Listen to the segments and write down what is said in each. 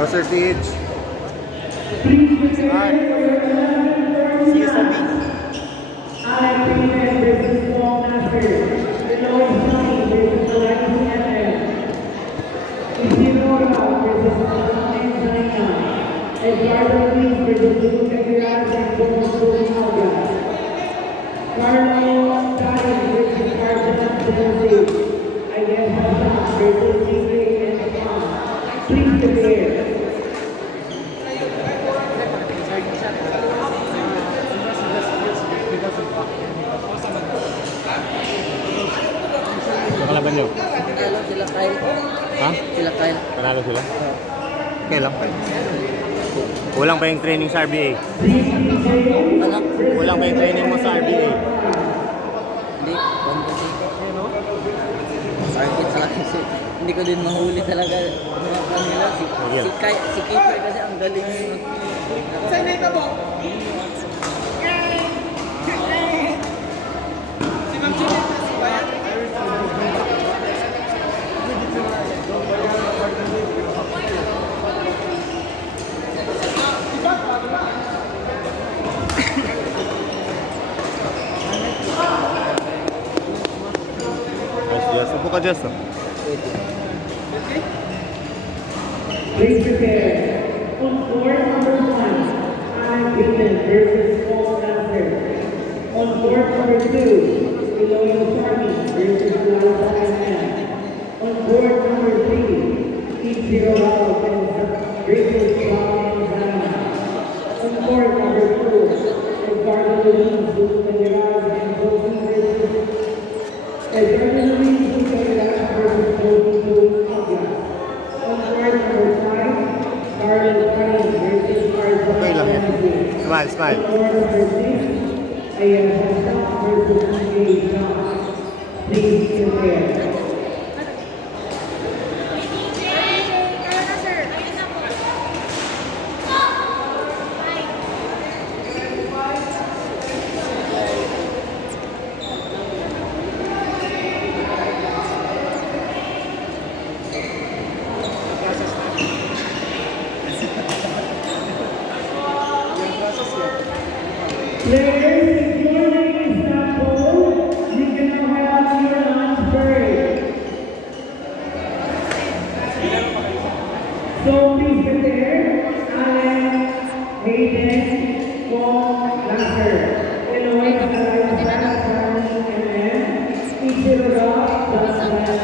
No sir, CH. Alright. See you Sunday. Eduardo Luis versus Luca Giras and Carlo Cotton versus Arjun Timothy. I guess Hassan versus Ingrid and Tom. Please prepare. Kalaban nyo? Panalo sila Kyle. Ha? Sila Kyle. Panalo sila? Okay lang. Kulang pa yung training sa RBA. Ano? Kulang pa yung training mo sa RBA. Hindi. Target talaga kasi hindi ko din mahuli talaga mga kanila. Si Keeper kasi ang galing yun. Saan na ito mo? Si Ma'am Juliet na ba yan? Yes, upo ka Jess. Please prepare. On court number 1, Alan Gibson versus Paul Nasser. On court number 2, Eloy Sarmi versus Liza M. On court number 3, Steve Zero versus Brian Zana. On court number 4, Eduardo Luis Gutierrez and Josie versus Eduardo Luis Gutierrez versus Josie Gutierrez. On court number 5, Carlo Cotton versus Okay lang. Arjun Timothy. Smile, smile. On court number 6, Ayan Hassan versus Ingrid Tom. Please prepare. Players, if your name is not called, you can now have your lunch break. So please prepare. Alan, Hayden, Paul, Lasser, Eloy, Sarayana, Carly, and Isidora, Dasana,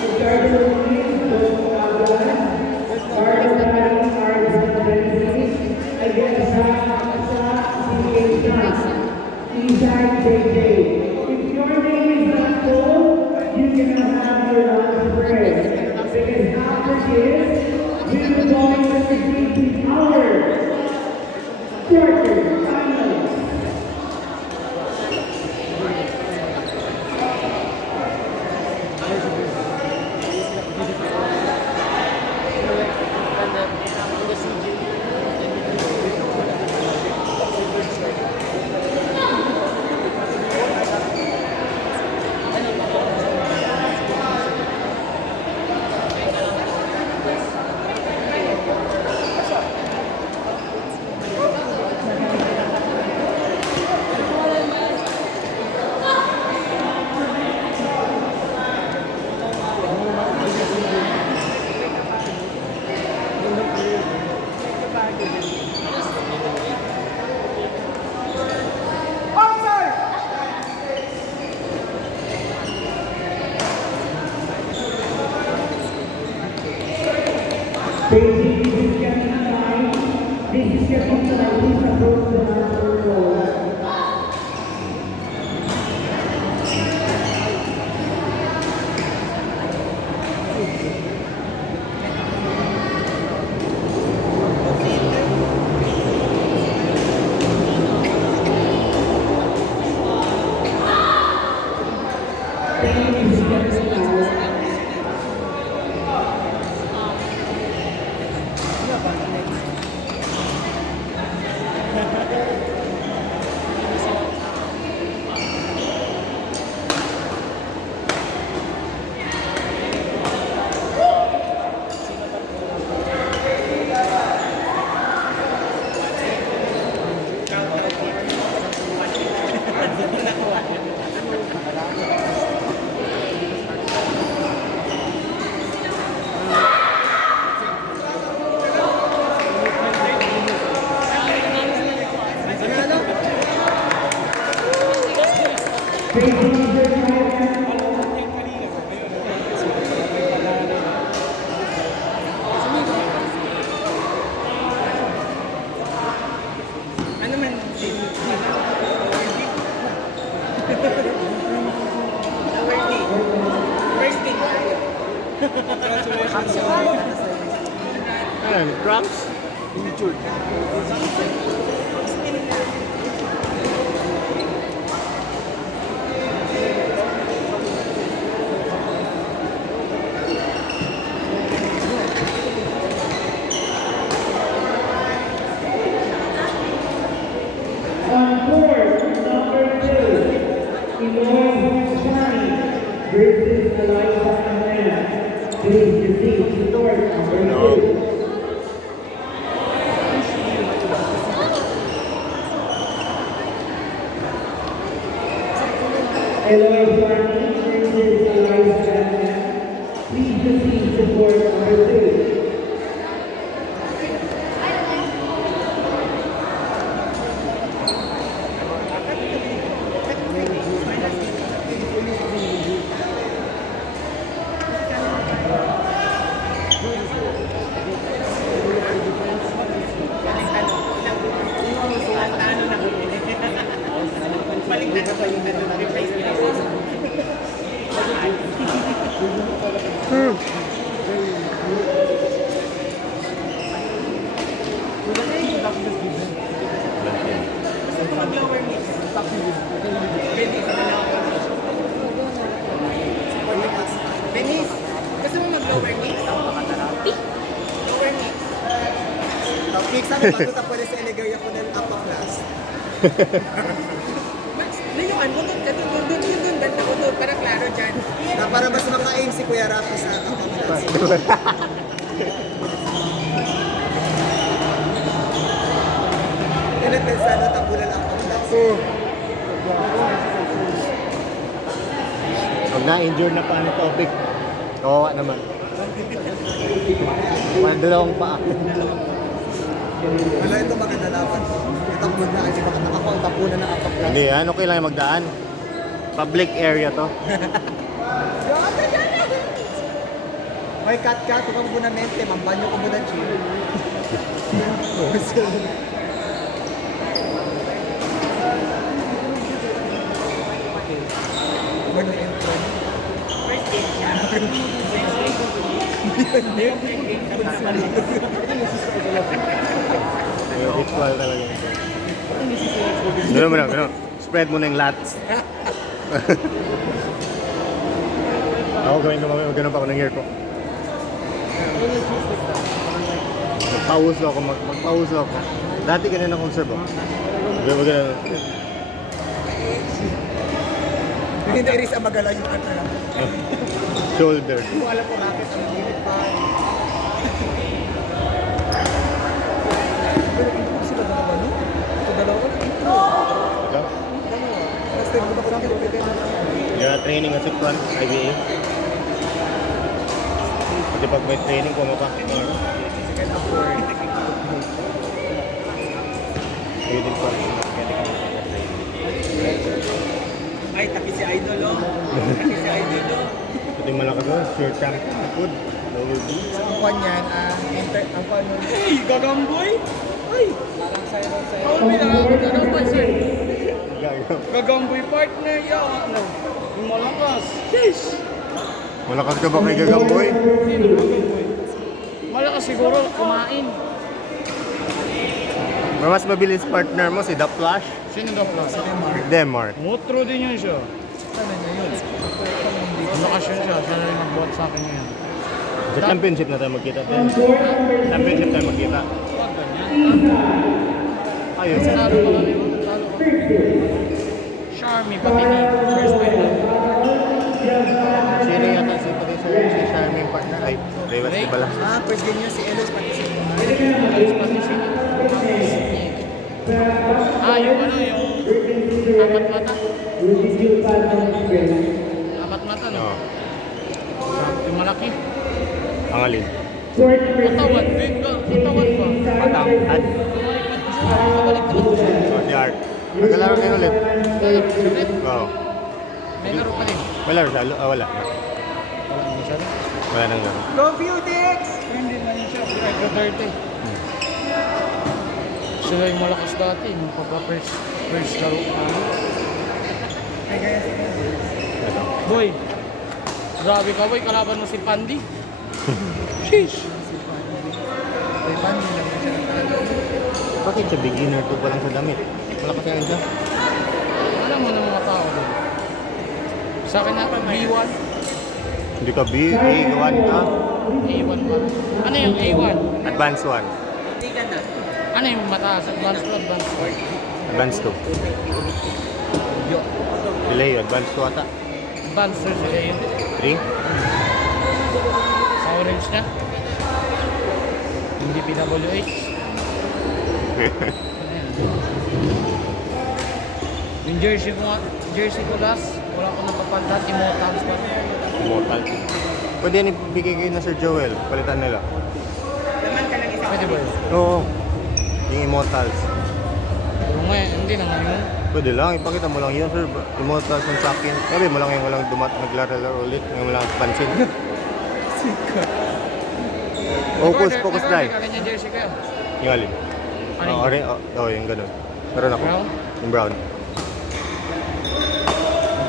Ricardo Luis, Don Aguilar, Carlo Cali, Arjun Timothy, Agasa, Isaac JJ. If your name is not called, you cannot have your lunch break. Because after this, we will go into the our quarterfinals. Beijing, this is getting time. This is getting time. Please approach the national goal. Ano, cramps? On court number 2, Eloy Shani versus Eliza Amaya. Please proceed to court number 2. Eloy Shani versus Eliza Amaya. Please proceed to court number 2. Denise, gusto mo mag-lower knee? Lower knee. Topic, sabi bago ta pwede sa elegaya ko ng upper class. Layuan mo doon, doon, banda ko doon, para klaro dyan. Na para mas maka-aim si Kuya Rafi sa upper class. Pinagpensado tabunan upper class. Pag na-injure na pa ang topic, kawawa naman. Mga dalawang paa. Wala ito mga nalaban. Ito ako magdaan, di ba ako ang tapunan ng upper class. Hindi yan, okay lang yung magdaan. Public area to. May cut-cut kung bunamente, mambanyo ko muna chill. Yung ritual talaga. Ganun mo na, ganun. Spread mo na yung lats. Ako gawin ko mamaya, ganun pa ako ng hair ko. Magpauso ako, magpauso ako. Dati ganun akong serve ako. Ganun. Hindi iris ang magalayo ka na lang. Shoulder. Hindi ko alam kung bakit ang limit pa. Pero hindi ko sila dalawa, no? Ito dalawa ko lang ito. Ikaw? Dalawa. Last time ko na ko lang pinipigay na lang. Yung training sa front, IBA. Kasi pag may training, kumaka. Second afford. Pwede pa. Ay, taki si Idol, oh. Taki si Idol, oh. Ito yung malakas mo, short camp. Good. Lower B. So, ang kwan yan, ang kwan yun. Hey, gagamboy! Ay! Parang sa'yo. Oh, pinakakot na naman, sir. Gagaw. Gagamboy partner, yo. Ano? Yung malakas. Sheesh! Malakas ka ba kay Gagamboy? Sino gagamboy? Malakas siguro, kumain. Mas mabilis partner mo, si The Flash. Sino ga plus? Denmark. Motro din yun siya. Sana niya yun. Malakas yun siya. Siya na rin nagbuhat sa akin ngayon. Sa championship na tayo magkita. Championship tayo magkita. Wag ganyan. Ayun. Lalo pa kami. Lalo pa. Charmy, pati ni first final. Si Ray yata si producer, si Charmy yung partner. Ay, Ray was di bala. Ah, first game yun si Elos pati si Pati si yung ano, yung apat mata. Apat mata, no? Oo. Yung malaki. Ang alin. Katawan, big ka. Katawan ba? Matang. Ad. Kabalik naman siya. Oh, si Art. Naglalaro kayo ulit. Lalaro siya ulit. Oo. May laro pa rin. May laro siya? Wala. Wala naman siya. Wala nang laro. Love you, Dex! Hindi na yun siya. Striker 30. Sila yung malakas dati. Nung pagka-first laro. Ito. Boy, grabe ka boy. Kalaban mo si Pandi. Sheesh. May bandi lang siya. Bakit siya beginner 2 pa lang sa damit? Malakas yan siya. Alam mo ng mga tao doon. Sa akin na, B1. Hindi ka A1 ka? A1 ba? Ano yung A1? Advanced 1. Hindi ka na. Ano yung mataas? Advanced to advanced to? Advanced 2. Yo. Delay, advanced 2 ata. Advanced to sila yun. 3. Sa orange na. Hindi PWH. Yung jersey ko last, wala ko napapaltat, Immortals pa. Immortal. Pwede yan ibigay kayo na Sir Joel. Palitan nila. Pwede ba yun? Oo. Yung Immortals. Pero nga, hindi naman yun. Pwede lang, ipakita mo lang yun, Sir. Immortals ng sa akin. Sabi mo lang yung walang naglaro ulit. Yung walang pansin. Focus dahil. Order niya jersey kayo. Yung alin? Ano yun? Orange. Oo, yung ganun. Meron ako. Brown? Yung brown.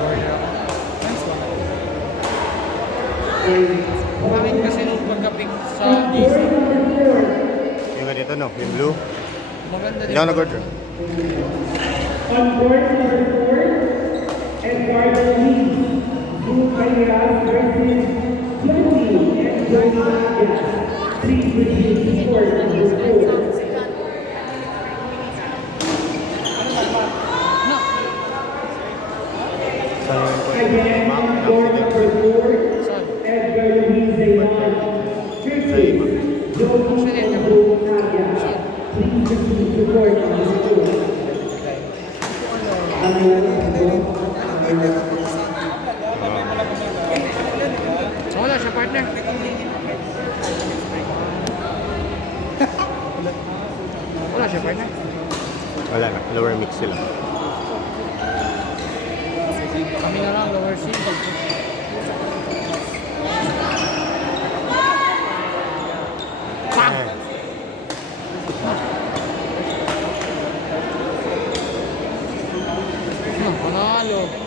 Order ako. Bakit kasi nung pagka-pick sa DC, Yung ganito, no? Yung blue. maganda din. Hindi ako nag-order. On court number 4, Eduardo Lee. Blue Players versus Johnny and Johnny Naga. Please proceed to court number 4. No. Saan yung Again, map? on court number 4, Saan? Edgar Luis Zayman. Versus Johnny and Blue Naga. Please proceed to court number 4. Wala siya partner. Wala siya partner. Wala na. Lower mix sila. Kami na lang, lower C. Pam! Panalo.